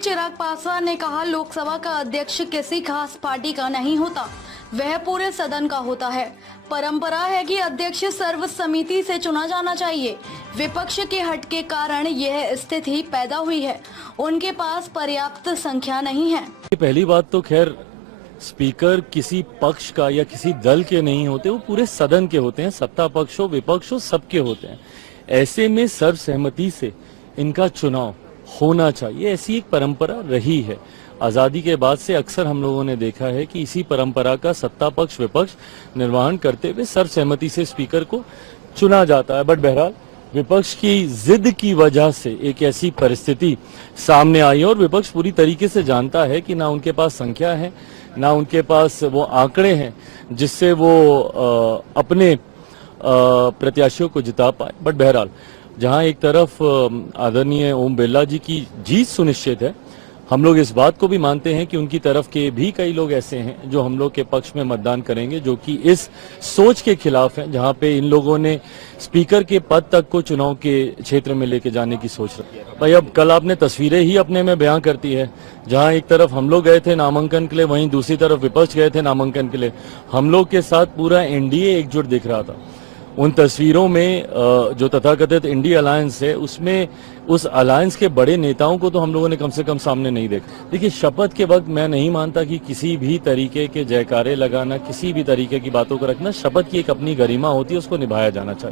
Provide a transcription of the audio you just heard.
चिराग पासवान ने कहा, लोकसभा का अध्यक्ष किसी खास पार्टी का नहीं होता, वह पूरे सदन का होता है। परंपरा है कि अध्यक्ष सर्वसम्मति से चुना जाना चाहिए। विपक्ष के हट के कारण यह स्थिति पैदा हुई है। उनके पास पर्याप्त संख्या नहीं है। पहली बात तो खैर स्पीकर किसी पक्ष का या किसी दल के नहीं होते, वो पूरे सदन के होते हैं। सत्ता पक्ष हो विपक्ष हो सबके होते हैं। ऐसे में सर्वसहमति से इनका चुनाव होना चाहिए, ऐसी एक परंपरा रही है। आजादी के बाद से अक्सर हम लोगों ने देखा है कि इसी परंपरा का सत्ता पक्ष विपक्ष निर्वहन करते हुए सर्वसहमति से स्पीकर को चुना जाता है। बट बहरहाल विपक्ष की जिद की वजह से एक ऐसी परिस्थिति सामने आई है और विपक्ष पूरी तरीके से जानता है कि ना उनके पास संख्या है, ना उनके पास वो आंकड़े हैं जिससे वो अपने प्रत्याशियों को जिता पाए। बट बहरहाल जहां एक तरफ आदरणीय ओम बिरला जी की जीत सुनिश्चित है, हम लोग इस बात को भी मानते हैं कि उनकी तरफ के भी कई लोग ऐसे हैं जो हम लोग के पक्ष में मतदान करेंगे, जो कि इस सोच के खिलाफ हैं जहां पे इन लोगों ने स्पीकर के पद तक को चुनाव के क्षेत्र में लेके जाने की सोच रखी है। भाई अब कल आपने तस्वीरें ही अपने में बयां करती है, जहां एक तरफ हम लोग गए थे नामांकन के लिए, वहीं दूसरी तरफ विपक्ष गए थे नामांकन के लिए। हम लोग के साथ पूरा एनडीए एकजुट दिख रहा था। उन तस्वीरों में जो तथाकथित इंडी अलायंस है, उसमें उस अलायंस के बड़े नेताओं को तो हम लोगों ने कम से कम सामने नहीं देखा। देखिए, शपथ के वक्त मैं नहीं मानता कि किसी भी तरीके के जयकारे लगाना, किसी भी तरीके की बातों को रखना, शपथ की एक अपनी गरिमा होती है, उसको निभाया जाना चाहिए।